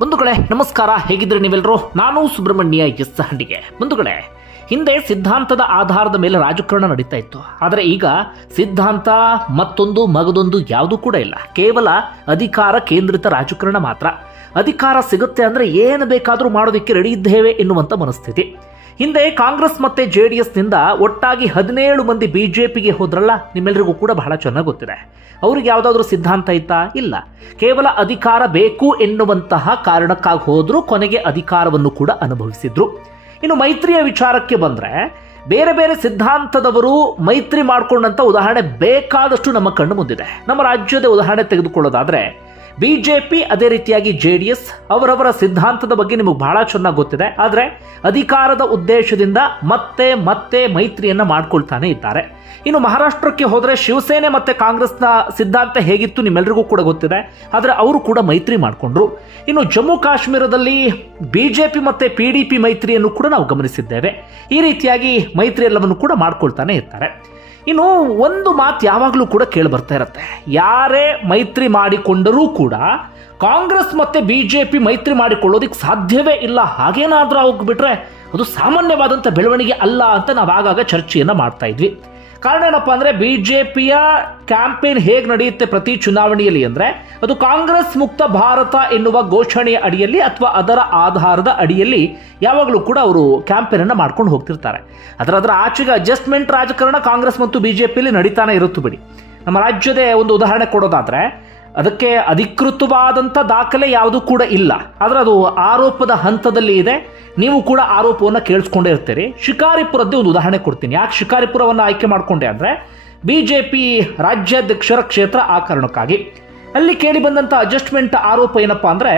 ಬಂಧುಗಳೇ, ನಮಸ್ಕಾರ. ಹೇಗಿದ್ರೆ ನೀವೆಲ್ಲರೂ? ನಾನು ಸುಬ್ರಹ್ಮಣ್ಯ ಎಸ್ ಹಂಡಿಗೆ. ಬಂಧುಗಳೇ, ಹಿಂದೆ ಸಿದ್ಧಾಂತದ ಆಧಾರದ ಮೇಲೆ ರಾಜಕಾರಣ ನಡೀತಾ ಇತ್ತು. ಆದರೆ ಈಗ ಸಿದ್ಧಾಂತ ಮತ್ತೊಂದು ಮಗದೊಂದು ಯಾವುದೂ ಕೂಡ ಇಲ್ಲ. ಕೇವಲ ಅಧಿಕಾರ ಕೇಂದ್ರಿತ ರಾಜಕಾರಣ ಮಾತ್ರ. ಅಧಿಕಾರ ಸಿಗುತ್ತೆ ಅಂದ್ರೆ ಏನು ಬೇಕಾದರೂ ಮಾಡೋದಕ್ಕೆ ರೆಡಿ ಇದ್ದೇವೆ ಎನ್ನುವಂಥ ಮನಸ್ಥಿತಿ. ಹಿಂದೆ ಕಾಂಗ್ರೆಸ್ ಮತ್ತೆ ಜೆ ಡಿ ಎಸ್ನಿಂದ ಒಟ್ಟಾಗಿ ಹದಿನೇಳು ಮಂದಿ ಬಿಜೆಪಿಗೆ ಹೋದ್ರಲ್ಲ ನಿಮ್ಮೆಲ್ಲರಿಗೂ ಕೂಡ ಬಹಳ ಚೆನ್ನಾಗಿ ಗೊತ್ತಿದೆ. ಅವ್ರಿಗೆ ಯಾವುದಾದ್ರೂ ಸಿದ್ಧಾಂತ ಇತ್ತಾ? ಇಲ್ಲ. ಕೇವಲ ಅಧಿಕಾರ ಬೇಕು ಎನ್ನುವಂತಹ ಕಾರಣಕ್ಕಾಗಿ ಹೋದರೂ ಕೊನೆಗೆ ಅಧಿಕಾರವನ್ನು ಕೂಡ ಅನುಭವಿಸಿದ್ರು. ಇನ್ನು ಮೈತ್ರಿಯ ವಿಚಾರಕ್ಕೆ ಬಂದ್ರೆ, ಬೇರೆ ಬೇರೆ ಸಿದ್ಧಾಂತದವರು ಮೈತ್ರಿ ಮಾಡಿಕೊಂಡಂತ ಉದಾಹರಣೆ ಬೇಕಾದಷ್ಟು ನಮ್ಮ ಕಣ್ಣು ಮುಂದಿದೆ. ನಮ್ಮ ರಾಜ್ಯದ ಉದಾಹರಣೆ ತೆಗೆದುಕೊಳ್ಳೋದಾದ್ರೆ ಬಿಜೆಪಿ ಅದೇ ರೀತಿಯಾಗಿ ಜೆ ಡಿ ಎಸ್ ಅವರವರ ಸಿದ್ಧಾಂತದ ಬಗ್ಗೆ ನಿಮಗೆ ಬಹಳ ಚೆನ್ನಾಗಿ ಗೊತ್ತಿದೆ. ಆದರೆ ಅಧಿಕಾರದ ಉದ್ದೇಶದಿಂದ ಮತ್ತೆ ಮತ್ತೆ ಮೈತ್ರಿಯನ್ನ ಮಾಡ್ಕೊಳ್ತಾನೆ ಇದ್ದಾರೆ. ಇನ್ನು ಮಹಾರಾಷ್ಟ್ರಕ್ಕೆ ಹೋದರೆ ಶಿವಸೇನೆ ಮತ್ತೆ ಕಾಂಗ್ರೆಸ್ನ ಸಿದ್ಧಾಂತ ಹೇಗಿತ್ತು ನಿಮ್ಮೆಲ್ಲರಿಗೂ ಕೂಡ ಗೊತ್ತಿದೆ. ಆದರೆ ಅವರು ಕೂಡ ಮೈತ್ರಿ ಮಾಡಿಕೊಂಡ್ರು. ಇನ್ನು ಜಮ್ಮು ಕಾಶ್ಮೀರದಲ್ಲಿ ಬಿಜೆಪಿ ಮತ್ತೆ ಪಿ ಡಿ ಪಿ ಮೈತ್ರಿಯನ್ನು ಕೂಡ ನಾವು ಗಮನಿಸಿದ್ದೇವೆ. ಈ ರೀತಿಯಾಗಿ ಮೈತ್ರಿ ಎಲ್ಲವನ್ನು ಕೂಡ ಮಾಡ್ಕೊಳ್ತಾನೆ ಇರ್ತಾರೆ. ಇನ್ನು ಒಂದು ಮಾತು ಯಾವಾಗಲೂ ಕೂಡ ಕೇಳಿ ಬರ್ತಾ ಇರುತ್ತೆ. ಯಾರೇ ಮೈತ್ರಿ ಮಾಡಿಕೊಂಡರೂ ಕೂಡ ಕಾಂಗ್ರೆಸ್ ಮತ್ತು ಬಿ ಜೆ ಪಿ ಮೈತ್ರಿ ಮಾಡಿಕೊಳ್ಳೋದಕ್ಕೆ ಸಾಧ್ಯವೇ ಇಲ್ಲ. ಹಾಗೇನಾದರೂ ಹೋಗ್ಬಿಟ್ರೆ ಅದು ಸಾಮಾನ್ಯವಾದಂಥ ಬೆಳವಣಿಗೆ ಅಲ್ಲ ಅಂತ ನಾವು ಆಗಾಗ ಚರ್ಚೆಯನ್ನು ಮಾಡ್ತಾ ಇದ್ವಿ. ಕಾರಣ ಏನಪ್ಪ ಅಂದರೆ ಬಿ ಜೆ ಪಿಯ ಕ್ಯಾಂಪೇನ್ ಹೇಗೆ ನಡೆಯುತ್ತೆ ಪ್ರತಿ ಚುನಾವಣೆಯಲ್ಲಿ ಅಂದ್ರೆ ಅದು ಕಾಂಗ್ರೆಸ್ ಮುಕ್ತ ಭಾರತ ಎನ್ನುವ ಘೋಷಣೆಯ ಅಡಿಯಲ್ಲಿ ಅಥವಾ ಅದರ ಆಧಾರದ ಅಡಿಯಲ್ಲಿ ಯಾವಾಗಲೂ ಕೂಡ ಅವರು ಕ್ಯಾಂಪೇನ್ ಅನ್ನ ಮಾಡ್ಕೊಂಡು ಹೋಗ್ತಿರ್ತಾರೆ. ಅದರ ಅದರ ಆಚೆಗೆ ಅಡ್ಜಸ್ಟ್ಮೆಂಟ್ ರಾಜಕಾರಣ ಕಾಂಗ್ರೆಸ್ ಮತ್ತು ಬಿಜೆಪಿಯಲ್ಲಿ ನಡೀತಾನೆ ಇರುತ್ತೆ ಬಿಡಿ. ನಮ್ಮ ರಾಜ್ಯದ ಒಂದು ಉದಾಹರಣೆ ಕೊಡೋದಾದ್ರೆ ಅದಕ್ಕೆ ಅಧಿಕೃತವಾದಂಥ ದಾಖಲೆ ಯಾವುದೂ ಕೂಡ ಇಲ್ಲ. ಆದರೆ ಅದು ಆರೋಪದ ಹಂತದಲ್ಲಿ ಇದೆ. ನೀವು ಕೂಡ ಆರೋಪವನ್ನು ಕೇಳಿಸ್ಕೊಂಡೇ ಇರ್ತೀರಿ. ಶಿಕಾರಿಪುರದ್ದೇ ಒಂದು ಉದಾಹರಣೆ ಕೊಡ್ತೀನಿ. ಯಾಕೆ ಶಿಕಾರಿಪುರವನ್ನು ಆಯ್ಕೆ ಮಾಡಿಕೊಂಡೆ ಅಂದರೆ ಬಿ ಜೆ ಪಿ ರಾಜ್ಯಾಧ್ಯಕ್ಷರ ಕ್ಷೇತ್ರ ಆ ಕಾರಣಕ್ಕಾಗಿ ಅಲ್ಲಿ ಕೇಳಿ ಬಂದಂಥ ಅಡ್ಜಸ್ಟ್ಮೆಂಟ್ ಆರೋಪ ಏನಪ್ಪ ಅಂದರೆ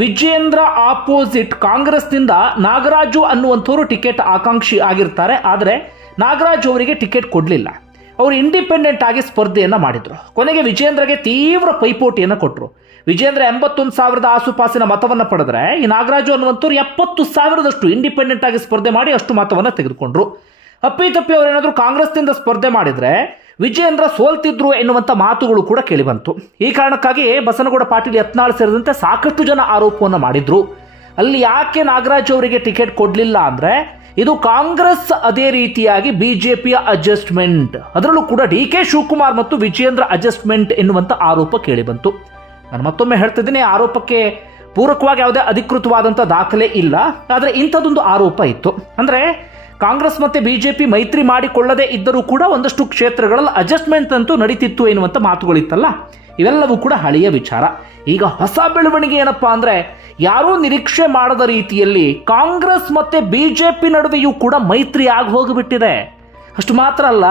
ವಿಜೇಂದ್ರ ಆಪೋಸಿಟ್ ಕಾಂಗ್ರೆಸ್ನಿಂದ ನಾಗರಾಜು ಅನ್ನುವಂಥವರು ಟಿಕೆಟ್ ಆಕಾಂಕ್ಷಿ ಆಗಿರ್ತಾರೆ. ಆದರೆ ನಾಗರಾಜು ಅವರಿಗೆ ಟಿಕೆಟ್ ಕೊಡಲಿಲ್ಲ. ಅವರು ಇಂಡಿಪೆಂಡೆಂಟ್ ಆಗಿ ಸ್ಪರ್ಧೆಯನ್ನು ಮಾಡಿದರು. ಕೊನೆಗೆ ವಿಜೇಂದ್ರಗೆ ತೀವ್ರ ಪೈಪೋಟಿಯನ್ನು ಕೊಟ್ಟರು ವಿಜೇಂದ್ರ ಎಂಬತ್ತೊಂದು ಸಾವಿರದ ಆಸುಪಾಸಿನ ಮತವನ್ನು ಪಡೆದರೆ, ಈ ನಾಗರಾಜು ಅನ್ನುವಂಥವ್ರು ಎಪ್ಪತ್ತು ಸಾವಿರದಷ್ಟು ಇಂಡಿಪೆಂಡೆಂಟ್ ಆಗಿ ಸ್ಪರ್ಧೆ ಮಾಡಿ ಅಷ್ಟು ಮತವನ್ನು ತೆಗೆದುಕೊಂಡ್ರು. ಅಪ್ಪಿತಪ್ಪಿ ಅವರೇನಾದರೂ ಕಾಂಗ್ರೆಸ್ನಿಂದ ಸ್ಪರ್ಧೆ ಮಾಡಿದರೆ, ವಿಜೇಂದ್ರ ಸೋಲ್ತಿದ್ರು ಎನ್ನುವಂಥ ಮಾತುಗಳು ಕೂಡ ಕೇಳಿಬಂತು. ಈ ಕಾರಣಕ್ಕಾಗಿ ಬಸನಗೌಡ ಪಾಟೀಲ್ ಯತ್ನಾಳ್ ಸೇರಿದಂತೆ ಸಾಕಷ್ಟು ಜನ ಆರೋಪವನ್ನು ಮಾಡಿದ್ರು. ಅಲ್ಲಿ ಯಾಕೆ ನಾಗರಾಜ್ ಅವರಿಗೆ ಟಿಕೆಟ್ ಕೊಡಲಿಲ್ಲ ಅಂದ್ರೆ ಇದು ಕಾಂಗ್ರೆಸ್ ಅದೇ ರೀತಿಯಾಗಿ ಬಿಜೆಪಿಯ ಅಡ್ಜಸ್ಟ್ಮೆಂಟ್ ಅದರಲ್ಲೂ ಕೂಡ ಡಿ ಕೆ ಶಿವಕುಮಾರ್ ಮತ್ತು ವಿಜಯೇಂದ್ರ ಅಡ್ಜಸ್ಟ್ಮೆಂಟ್ ಎನ್ನುವಂಥ ಆರೋಪ ಕೇಳಿಬಂತು. ನಾನು ಮತ್ತೊಮ್ಮೆ ಹೇಳ್ತಿದ್ದೀನಿ ಆರೋಪಕ್ಕೆ ಪೂರಕವಾಗಿ ಯಾವುದೇ ಅಧಿಕೃತವಾದಂಥ ದಾಖಲೆ ಇಲ್ಲ. ಆದರೆ ಇಂಥದ್ದೊಂದು ಆರೋಪ ಇತ್ತು. ಅಂದರೆ ಕಾಂಗ್ರೆಸ್ ಮತ್ತೆ ಬಿಜೆಪಿ ಮೈತ್ರಿ ಮಾಡಿಕೊಳ್ಳದೇ ಇದ್ದರೂ ಕೂಡ ಒಂದಷ್ಟು ಕ್ಷೇತ್ರಗಳಲ್ಲಿ ಅಡ್ಜಸ್ಟ್ಮೆಂಟ್ ಅಂತೂ ನಡೀತಿತ್ತು ಎನ್ನುವಂಥ ಮಾತುಗಳಿತ್ತಲ್ಲ. ಇವೆಲ್ಲವೂ ಕೂಡ ಹಳೆಯ ವಿಚಾರ. ಈಗ ಹೊಸ ಬೆಳವಣಿಗೆ ಏನಪ್ಪಾ ಅಂದ್ರೆ, ಯಾರೂ ನಿರೀಕ್ಷೆ ಮಾಡದ ರೀತಿಯಲ್ಲಿ ಕಾಂಗ್ರೆಸ್ ಮತ್ತೆ ಬಿಜೆಪಿ ನಡುವೆಯೂ ಕೂಡ ಮೈತ್ರಿ ಆಗಿ ಹೋಗಿಬಿಟ್ಟಿದೆ. ಅಷ್ಟು ಮಾತ್ರ ಅಲ್ಲ,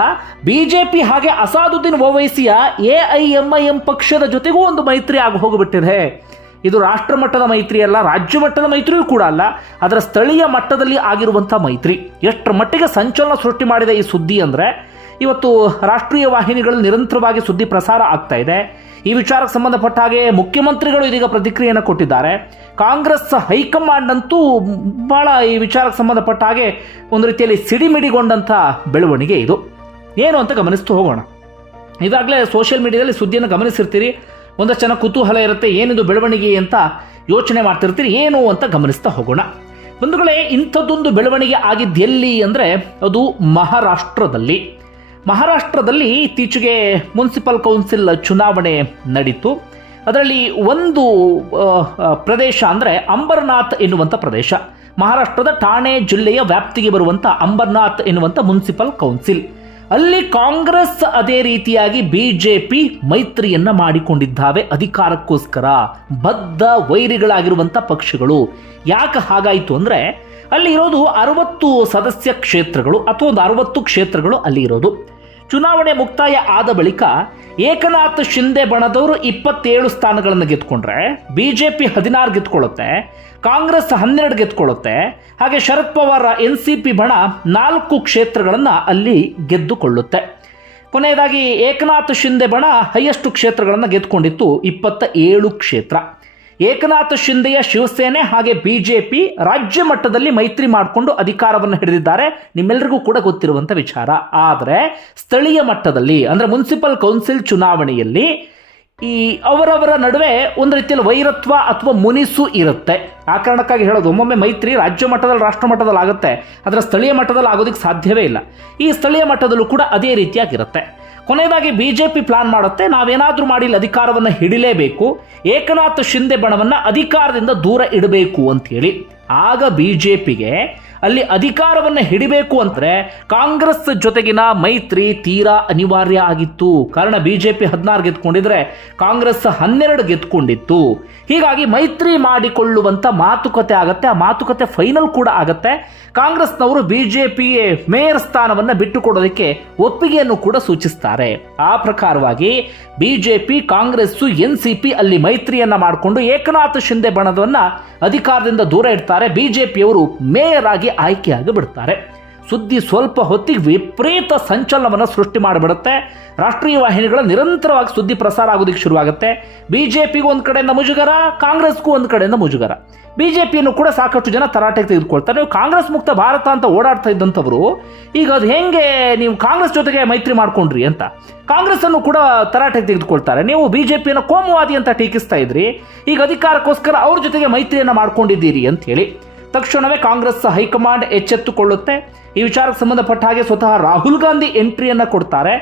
ಬಿಜೆಪಿ ಹಾಗೆ Asaduddin ಓವೈಸಿಯ A I M I M ಪಕ್ಷದ ಜೊತೆಗೂ ಒಂದು ಮೈತ್ರಿ ಆಗಿ ಹೋಗಿಬಿಟ್ಟಿದೆ. ಇದು ರಾಷ್ಟ್ರ ಮಟ್ಟದ ಮೈತ್ರಿ ಅಲ್ಲ ರಾಜ್ಯ ಮಟ್ಟದ ಮೈತ್ರಿಯೂ ಕೂಡ ಅಲ್ಲ, ಅದರ ಸ್ಥಳೀಯ ಮಟ್ಟದಲ್ಲಿ ಆಗಿರುವಂಥ ಮೈತ್ರಿ. ಎಷ್ಟರ ಮಟ್ಟಿಗೆ ಸಂಚಲನ ಸೃಷ್ಟಿ ಮಾಡಿದ ಈ ಸುದ್ದಿ ಅಂದರೆ, ಇವತ್ತು ರಾಷ್ಟ್ರೀಯ ವಾಹಿನಿಗಳು ನಿರಂತರವಾಗಿ ಸುದ್ದಿ ಪ್ರಸಾರ ಆಗ್ತಾ ಇದೆ. ಈ ವಿಚಾರಕ್ಕೆ ಸಂಬಂಧಪಟ್ಟ ಹಾಗೆ ಮುಖ್ಯಮಂತ್ರಿಗಳು ಇದೀಗ ಪ್ರತಿಕ್ರಿಯೆಯನ್ನು ಕೊಟ್ಟಿದ್ದಾರೆ. ಕಾಂಗ್ರೆಸ್ ಹೈಕಮಾಂಡ್ ಅಂತೂ ಬಹಳ ಈ ವಿಚಾರಕ್ಕೆ ಸಂಬಂಧಪಟ್ಟ ಹಾಗೆ ಒಂದು ರೀತಿಯಲ್ಲಿ ಸಿಡಿಮಿಡಿಗೊಂಡಂಥ ಬೆಳವಣಿಗೆ ಇದು. ಏನು ಅಂತ ಗಮನಿಸ್ತು ಹೋಗೋಣ. ಈಗಾಗಲೇ ಸೋಷಿಯಲ್ ಮೀಡಿಯಾದಲ್ಲಿ ಸುದ್ದಿಯನ್ನು ಗಮನಿಸಿರ್ತೀರಿ. ಒಂದಷ್ಟು ಜನ ಕುತೂಹಲ ಇರುತ್ತೆ, ಏನಿದು ಬೆಳವಣಿಗೆ ಅಂತ ಯೋಚನೆ ಮಾಡ್ತಿರ್ತೀರಿ, ಏನು ಅಂತ ಗಮನಿಸ್ತಾ ಹೋಗೋಣ. ಬಂಧುಗಳೇ, ಇಂಥದ್ದೊಂದು ಬೆಳವಣಿಗೆ ಆಗಿದ್ದೆಲ್ಲಿ ಅಂದರೆ ಅದು ಮಹಾರಾಷ್ಟ್ರದಲ್ಲಿ. ಮಹಾರಾಷ್ಟ್ರದಲ್ಲಿ ಇತ್ತೀಚೆಗೆ ಮುನ್ಸಿಪಲ್ ಕೌನ್ಸಿಲ್ ಚುನಾವಣೆ ನಡೀತು. ಅದರಲ್ಲಿ ಒಂದು ಪ್ರದೇಶ ಅಂದರೆ ಅಂಬರ್ನಾಥ್ ಎನ್ನುವಂಥ ಪ್ರದೇಶ. ಮಹಾರಾಷ್ಟ್ರದ ಠಾಣೆ ಜಿಲ್ಲೆಯ ವ್ಯಾಪ್ತಿಗೆ ಬರುವಂಥ ಅಂಬರ್ನಾಥ್ ಎನ್ನುವಂಥ ಮುನ್ಸಿಪಲ್ ಕೌನ್ಸಿಲ್. ಅಲ್ಲಿ ಕಾಂಗ್ರೆಸ್ ಅದೇ ರೀತಿಯಾಗಿ ಬಿ ಜೆ ಪಿ ಮೈತ್ರಿಯನ್ನ ಮಾಡಿಕೊಂಡಿದ್ದಾವೆ. ಅಧಿಕಾರಕ್ಕೋಸ್ಕರ ಬದ್ಧ ವೈರಿಗಳಾಗಿರುವಂಥ ಪಕ್ಷಗಳು. ಯಾಕೆ ಹಾಗಾಯಿತು ಅಂದರೆ, ಅಲ್ಲಿ ಇರೋದು ಅರವತ್ತು ಸದಸ್ಯ ಕ್ಷೇತ್ರಗಳು ಅಥವಾ ಒಂದು ಅರವತ್ತು ಕ್ಷೇತ್ರಗಳು ಅಲ್ಲಿ ಇರೋದು. ಚುನಾವಣೆ ಮುಕ್ತಾಯ ಆದ ಬಳಿಕ ಏಕನಾಥ್ ಶಿಂದೆ ಬಣದವರು ಇಪ್ಪತ್ತೇಳು ಸ್ಥಾನಗಳನ್ನು ಗೆದ್ಕೊಂಡ್ರೆ ಬಿಜೆಪಿ ಹದಿನಾರು ಗೆದ್ಕೊಳ್ಳುತ್ತೆ ಕಾಂಗ್ರೆಸ್ ಹನ್ನೆರಡು ಗೆದ್ಕೊಳ್ಳುತ್ತೆ ಹಾಗೆ Sharad Pawar N C P ಬಣ ನಾಲ್ಕು ಕ್ಷೇತ್ರಗಳನ್ನು ಅಲ್ಲಿ ಗೆದ್ದುಕೊಳ್ಳುತ್ತೆ. ಕೊನೆಯದಾಗಿ ಏಕನಾಥ್ ಶಿಂದೆ ಬಣ ಹೈಯೆಸ್ಟ್ ಕ್ಷೇತ್ರಗಳನ್ನು ಗೆದ್ಕೊಂಡಿತ್ತು ಇಪ್ಪತ್ತ ಏಳು ಕ್ಷೇತ್ರ. ಏಕನಾಥ್ ಶಿಂದೆಯ ಶಿವಸೇನೆ ಹಾಗೆ ಬಿಜೆಪಿ ರಾಜ್ಯ ಮಟ್ಟದಲ್ಲಿ ಮೈತ್ರಿ ಮಾಡಿಕೊಂಡು ಅಧಿಕಾರವನ್ನು ಹಿಡಿದಿದ್ದಾರೆ. ನಿಮ್ಮೆಲ್ಲರಿಗೂ ಕೂಡ ಗೊತ್ತಿರುವಂಥ ವಿಚಾರ. ಆದರೆ ಸ್ಥಳೀಯ ಮಟ್ಟದಲ್ಲಿ, ಅಂದರೆ ಮುನ್ಸಿಪಲ್ ಕೌನ್ಸಿಲ್ ಚುನಾವಣೆಯಲ್ಲಿ ಈ ಅವರವರ ನಡುವೆ ಒಂದು ರೀತಿಯಲ್ಲಿ ವೈರತ್ವ ಅಥವಾ ಮುನಿಸು ಇರುತ್ತೆ. ಆ ಕಾರಣಕ್ಕಾಗಿ ಹೇಳೋದು, ಒಮ್ಮೊಮ್ಮೆ ಮೈತ್ರಿ ರಾಜ್ಯ ಮಟ್ಟದಲ್ಲಿ, ರಾಷ್ಟ್ರ ಮಟ್ಟದಲ್ಲಿ ಆಗುತ್ತೆ. ಆದರೆ ಸ್ಥಳೀಯ ಮಟ್ಟದಲ್ಲಿ ಆಗೋದಕ್ಕೆ ಸಾಧ್ಯವೇ ಇಲ್ಲ. ಈ ಸ್ಥಳೀಯ ಮಟ್ಟದಲ್ಲೂ ಕೂಡ ಅದೇ ರೀತಿಯಾಗಿರುತ್ತೆ. ಕೊನೆಯದಾಗಿ ಬಿಜೆಪಿ ಪ್ಲಾನ್ ಮಾಡುತ್ತೆ. ನಾವೇನಾದರೂ ಮಾಡಿ ಇಲ್ಲಿ ಅಧಿಕಾರವನ್ನು ಹಿಡಿಲೇಬೇಕು. ಏಕನಾಥ್ ಶಿಂದೆ ಬಣವನ್ನು ಅಧಿಕಾರದಿಂದ ದೂರ ಇಡಬೇಕು ಅಂತೇಳಿ ಆಗ ಬಿಜೆಪಿಗೆ ಅಲ್ಲಿ ಅಧಿಕಾರವನ್ನು ಹಿಡಿಬೇಕು ಅಂದರೆ ಕಾಂಗ್ರೆಸ್ ಜೊತೆಗಿನ ಮೈತ್ರಿ ತೀರಾ ಅನಿವಾರ್ಯ ಆಗಿತ್ತು. ಕಾರಣ ಬಿಜೆಪಿ ಹದಿನಾರು ಗೆದ್ಕೊಂಡಿದ್ರೆ ಕಾಂಗ್ರೆಸ್ ಹನ್ನೆರಡು ಗೆದ್ಕೊಂಡಿತ್ತು. ಹೀಗಾಗಿ ಮೈತ್ರಿ ಮಾಡಿಕೊಳ್ಳುವಂಥ ಮಾತುಕತೆ ಆಗತ್ತೆ, ಆ ಮಾತುಕತೆ ಫೈನಲ್ ಕೂಡ ಆಗತ್ತೆ. ಕಾಂಗ್ರೆಸ್ನವರು ಬಿ ಜೆ ಪಿ ಮೇಯರ್ ಸ್ಥಾನವನ್ನು ಬಿಟ್ಟುಕೊಡೋದಕ್ಕೆ ಒಪ್ಪಿಗೆಯನ್ನು ಕೂಡ ಸೂಚಿಸ್ತಾರೆ. ಆ ಪ್ರಕಾರವಾಗಿ BJP, Congress N C P ಅಲ್ಲಿ ಮೈತ್ರಿಯನ್ನ ಮಾಡಿಕೊಂಡು ಏಕನಾಥ ಶಿಂದೆ ಬಣದವನ್ನ ಅಧಿಕಾರದಿಂದ ದೂರ ಇಡ್ತಾರೆ. ಬಿಜೆಪಿಯವರು ಮೇಯರ್ ಆಗಿ ಆಯ್ಕೆಯಾಗಿ ಬಿಡ್ತಾರೆ ಸುದ್ದಿ ಸ್ವಲ್ಪ ಹೊತ್ತಿಗೆ ವಿಪರೀತ ಸಂಚಲನವನ್ನು ಸೃಷ್ಟಿ ಮಾಡಿಬಿಡುತ್ತೆ. ರಾಷ್ಟ್ರೀಯ ವಾಹಿನಿಗಳ ನಿರಂತರವಾಗಿ ಸುದ್ದಿ ಪ್ರಸಾರ ಆಗೋದಕ್ಕೆ ಶುರುವಾಗುತ್ತೆ. ಪಿಗೂ ಒಂದು ಕಡೆಯಿಂದ ಮುಜುಗರ, ಕಾಂಗ್ರೆಸ್ಗೂ ಒಂದು ಕಡೆಯಿಂದ ಮುಜುಗರ. ಬಿಜೆಪಿಯನ್ನು ಕೂಡ ಸಾಕಷ್ಟು ಜನ ತರಾಟೆಗೆ ತೆಗೆದುಕೊಳ್ತಾರೆ. ನೀವು ಕಾಂಗ್ರೆಸ್ ಮುಕ್ತ ಭಾರತ ಅಂತ ಓಡಾಡ್ತಾ ಇದ್ದಂಥವ್ರು, ಈಗ ಅದು ಹೆಂಗೆ ನೀವು ಕಾಂಗ್ರೆಸ್ ಜೊತೆಗೆ ಮೈತ್ರಿ ಮಾಡ್ಕೊಂಡ್ರಿ ಅಂತ. ಕಾಂಗ್ರೆಸ್ಸನ್ನು ಕೂಡ ತರಾಟೆಗೆ ತೆಗೆದುಕೊಳ್ತಾರೆ. ನೀವು ಬಿಜೆಪಿಯನ್ನು ಕೋಮುವಾದಿ ಅಂತ ಟೀಕಿಸ್ತಾ ಇದ್ರಿ. ಈಗ ಅಧಿಕಾರಕ್ಕೋಸ್ಕರ ಅವ್ರ ಜೊತೆಗೆ ಮೈತ್ರಿಯನ್ನು ಮಾಡ್ಕೊಂಡಿದ್ದೀರಿ ಅಂತ ಹೇಳಿ. ತಕ್ಷಣವೇ ಕಾಂಗ್ರೆಸ್ ಹೈಕಮಾಂಡ್ ಎಚ್ಚೆತ್ತುಕೊಳ್ಳುತ್ತೆ. ಈ ವಿಚಾರಕ್ಕೆ ಸಂಬಂಧಪಟ್ಟ ಹಾಗೆ ಸ್ವತಃ ರಾಹುಲ್ ಗಾಂಧಿ ಎಂಟ್ರಿಯನ್ನು ಕೊಡ್ತಾರೆ.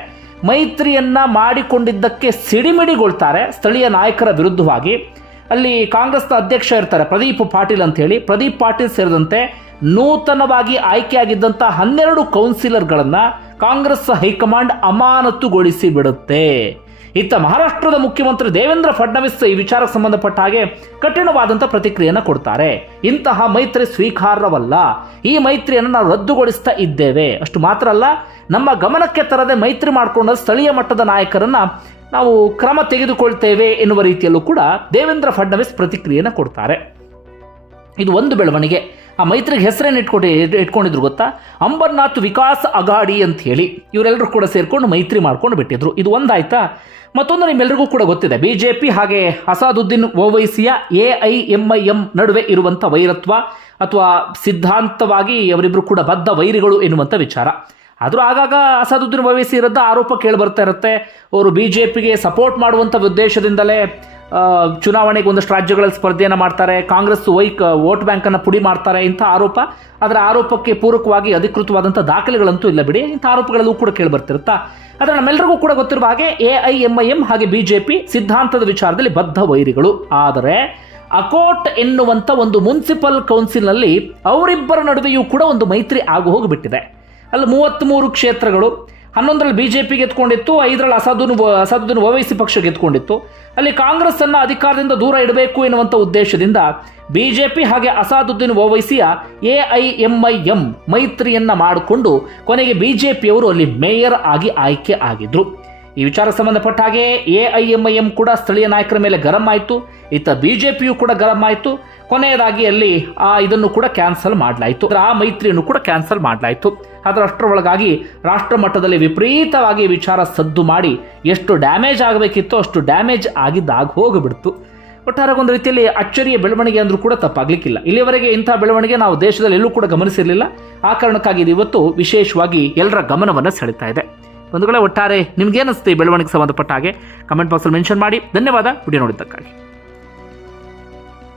ಮೈತ್ರಿಯನ್ನ ಮಾಡಿಕೊಂಡಿದ್ದಕ್ಕೆ ಸಿಡಿಮಿಡಿಗೊಳ್ತಾರೆ ಸ್ಥಳೀಯ ನಾಯಕರ ವಿರುದ್ಧವಾಗಿ. ಅಲ್ಲಿ ಕಾಂಗ್ರೆಸ್ನ ಅಧ್ಯಕ್ಷ ಇರ್ತಾರೆ ಪ್ರದೀಪ್ ಪಾಟೀಲ್ ಅಂತ ಹೇಳಿ. ಪ್ರದೀಪ್ ಪಾಟೀಲ್ ಸೇರಿದಂತೆ ನೂತನವಾಗಿ ಆಯ್ಕೆಯಾಗಿದ್ದಂಥ ಹನ್ನೆರಡು ಕೌನ್ಸಿಲರ್ಗಳನ್ನು ಕಾಂಗ್ರೆಸ್ ಹೈಕಮಾಂಡ್ ಅಮಾನತುಗೊಳಿಸಿ ಬಿಡುತ್ತೆ. ಇತ್ತ ಮಹಾರಾಷ್ಟ್ರದ ಮುಖ್ಯಮಂತ್ರಿ ದೇವೇಂದ್ರ ಫಡ್ನವೀಸ್ ಈ ವಿಚಾರಕ್ಕೆ ಸಂಬಂಧಪಟ್ಟ ಹಾಗೆ ಕಠಿಣವಾದಂಥ ಪ್ರತಿಕ್ರಿಯೆಯನ್ನು ಕೊಡ್ತಾರೆ. ಇಂತಹ ಮೈತ್ರಿ ಸ್ವೀಕಾರವಲ್ಲ ಈ ಮೈತ್ರಿಯನ್ನು ನಾವು ರದ್ದುಗೊಳಿಸ್ತಾ ಇದ್ದೇವೆ. ಅಷ್ಟು ಮಾತ್ರ ಅಲ್ಲ, ನಮ್ಮ ಗಮನಕ್ಕೆ ತರದೆ ಮೈತ್ರಿ ಮಾಡಿಕೊಂಡ ಸ್ಥಳೀಯ ಮಟ್ಟದ ನಾಯಕರನ್ನ ನಾವು ಕ್ರಮ ತೆಗೆದುಕೊಳ್ತೇವೆ ಎನ್ನುವ ರೀತಿಯಲ್ಲೂ ಕೂಡ ದೇವೇಂದ್ರ ಫಡ್ನವೀಸ್ ಪ್ರತಿಕ್ರಿಯೆಯನ್ನು ಕೊಡ್ತಾರೆ. ಇದು ಒಂದು ಬೆಳವಣಿಗೆ. ಆ ಮೈತ್ರಿಗೆ ಹೆಸರೇನು ಇಟ್ಕೊಂಡು, ಇಟ್ಕೊಂಡಿದ್ರು ಗೊತ್ತಾ? ಅಂಬರ್ನಾಥ್ ವಿಕಾಸ್ ಅಗಾಡಿ ಅಂತ ಹೇಳಿ ಇವರೆಲ್ಲರೂ ಕೂಡ ಸೇರಿಕೊಂಡು ಮೈತ್ರಿ ಮಾಡ್ಕೊಂಡು ಬಿಟ್ಟಿದ್ರು. ಇದು ಒಂದಾಯ್ತಾ? ಮತ್ತೊಂದು ನಿಮ್ಮೆಲ್ಲರಿಗೂ ಕೂಡ ಗೊತ್ತಿದೆ. ಬಿ ಜೆ ಪಿ ಹಾಗೆ Asaduddin ಓವೈಸಿಯ A I M I M ನಡುವೆ ಇರುವಂಥ ವೈರತ್ವ ಅಥವಾ ಸಿದ್ಧಾಂತವಾಗಿ ಅವರಿಬ್ಬರು ಕೂಡ ಬದ್ಧ ವೈರಿಗಳು ಎನ್ನುವಂಥ ವಿಚಾರ. ಆದರೂ ಆಗಾಗ ಅಸಾದುದ್ದೀನ್ ಒವೈಸಿ ಇರೋದ ಆರೋಪ ಕೇಳಿ ಬರ್ತಾ ಇರುತ್ತೆ. ಅವರು ಬಿ ಜೆ ಪಿಗೆ ಸಪೋರ್ಟ್ ಮಾಡುವಂಥ ಉದ್ದೇಶದಿಂದಲೇ ಚುನಾವಣೆಗೆ ಒಂದಷ್ಟು ರಾಜ್ಯಗಳಲ್ಲಿ ಸ್ಪರ್ಧೆಯನ್ನು ಮಾಡ್ತಾರೆ. ಕಾಂಗ್ರೆಸ್ ವೈಕ್ ವೋಟ್ ಬ್ಯಾಂಕನ್ನು ಪುಡಿ ಮಾಡ್ತಾರೆ. ಇಂಥ ಆರೋಪ, ಅದರ ಆರೋಪಕ್ಕೆ ಪೂರಕವಾಗಿ ಅಧಿಕೃತವಾದಂಥ ದಾಖಲೆಗಳಂತೂ ಇಲ್ಲ ಬಿಡಿ. ಇಂಥ ಆರೋಪಗಳಲ್ಲೂ ಕೂಡ ಕೇಳಿ ಬರ್ತಿರುತ್ತಾ? ಆದರೆ ನಮ್ಮೆಲ್ಲರಿಗೂ ಕೂಡ ಗೊತ್ತಿರುವ ಹಾಗೆ A I, M I, M ಹಾಗೆ ಬಿ ಜೆ ಪಿ ಸಿದ್ಧಾಂತದ ವಿಚಾರದಲ್ಲಿ ಬದ್ಧ ವೈರಿಗಳು. ಆದರೆ ಅಕೋಟ್ ಎನ್ನುವಂಥ ಒಂದು ಮುನ್ಸಿಪಲ್ ಕೌನ್ಸಿಲ್ನಲ್ಲಿ ಅವರಿಬ್ಬರ ನಡುವೆಯೂ ಕೂಡ ಒಂದು ಮೈತ್ರಿ ಆಗು ಹೋಗಿಬಿಟ್ಟಿದೆ. ಅಲ್ಲಿ ಮೂವತ್ತ್ಮೂರು ಕ್ಷೇತ್ರಗಳು, ಹನ್ನೊಂದರಲ್ಲಿ ಬಿಜೆಪಿ ಗೆದ್ಕೊಂಡಿತ್ತು, ಐದರಲ್ಲಿ ಅಸಾದುನ್ ಅಸಾದುದ್ದೀನ್ ಓವೈಸಿ ಪಕ್ಷ ಗೆದ್ಕೊಂಡಿತ್ತು. ಅಲ್ಲಿ ಕಾಂಗ್ರೆಸ್ ಅನ್ನ ಅಧಿಕಾರದಿಂದ ದೂರ ಇಡಬೇಕು ಎನ್ನುವಂಥ ಉದ್ದೇಶದಿಂದ ಬಿ ಜೆ ಪಿ ಹಾಗೆ Asaduddin ಓವೈಸಿಯ A I M I M ಮೈತ್ರಿಯನ್ನ ಮಾಡಿಕೊಂಡು ಕೊನೆಗೆ ಬಿ ಜೆ ಪಿಯವರು ಅಲ್ಲಿ ಮೇಯರ್ ಆಗಿ ಆಯ್ಕೆ ಆಗಿದ್ರು. ಈ ವಿಚಾರಕ್ಕೆ ಸಂಬಂಧಪಟ್ಟ ಹಾಗೆ A I M I M ಕೂಡ ಸ್ಥಳೀಯ ನಾಯಕರ ಮೇಲೆ ಗರಂ ಆಯಿತು. ಇತ್ತ ಬಿ ಜೆ ಪಿಯು ಕೂಡ ಗರಂ ಆಯಿತು. ಕೊನೆಯದಾಗಿ ಅಲ್ಲಿ, ಆ, ಇದನ್ನು ಕೂಡ ಕ್ಯಾನ್ಸಲ್ ಮಾಡಲಾಯಿತು. ಆ ಮೈತ್ರಿಯನ್ನು ಕೂಡ ಕ್ಯಾನ್ಸಲ್ ಮಾಡಲಾಯಿತು. ಅದರ ಅಷ್ಟರೊಳಗಾಗಿ ರಾಷ್ಟ್ರ ಮಟ್ಟದಲ್ಲಿ ವಿಪರೀತವಾಗಿ ವಿಚಾರ ಸದ್ದು ಮಾಡಿ ಎಷ್ಟು ಡ್ಯಾಮೇಜ್ ಆಗಬೇಕಿತ್ತು ಅಷ್ಟು ಡ್ಯಾಮೇಜ್ ಆಗಿದ್ದಾಗ ಹೋಗಿಬಿಡ್ತು. ಒಟ್ಟಾರೆ ಒಂದು ರೀತಿಯಲ್ಲಿ ಅಚ್ಚರಿಯ ಬೆಳವಣಿಗೆ ಅಂದರೂ ಕೂಡ ತಪ್ಪಾಗಲಿಕ್ಕಿಲ್ಲ. ಇಲ್ಲಿವರೆಗೆ ಇಂಥ ಬೆಳವಣಿಗೆ ನಾವು ದೇಶದಲ್ಲಿ ಎಲ್ಲೂ ಕೂಡ ಗಮನಿಸಿರಲಿಲ್ಲ. ಆ ಕಾರಣಕ್ಕಾಗಿ ಇವತ್ತು ವಿಶೇಷವಾಗಿ ಎಲ್ಲರ ಗಮನವನ್ನು ಸೆಳೀತಾ ಇದೆ. ಬಂಧುಗಳೇ, ಒಟ್ಟಾರೆ ನಿಮ್ಗೇನಿಸ್ತು ಈ ಬೆಳವಣಿಗೆ ಸಂಬಂಧಪಟ್ಟ ಹಾಗೆ? ಕಮೆಂಟ್ ಬಾಕ್ಸಲ್ಲಿ ಮೆನ್ಷನ್ ಮಾಡಿ. ಧನ್ಯವಾದ. ವಿಡಿಯೋ ನೋಡಿದ್ದಕ್ಕಾಗಿ.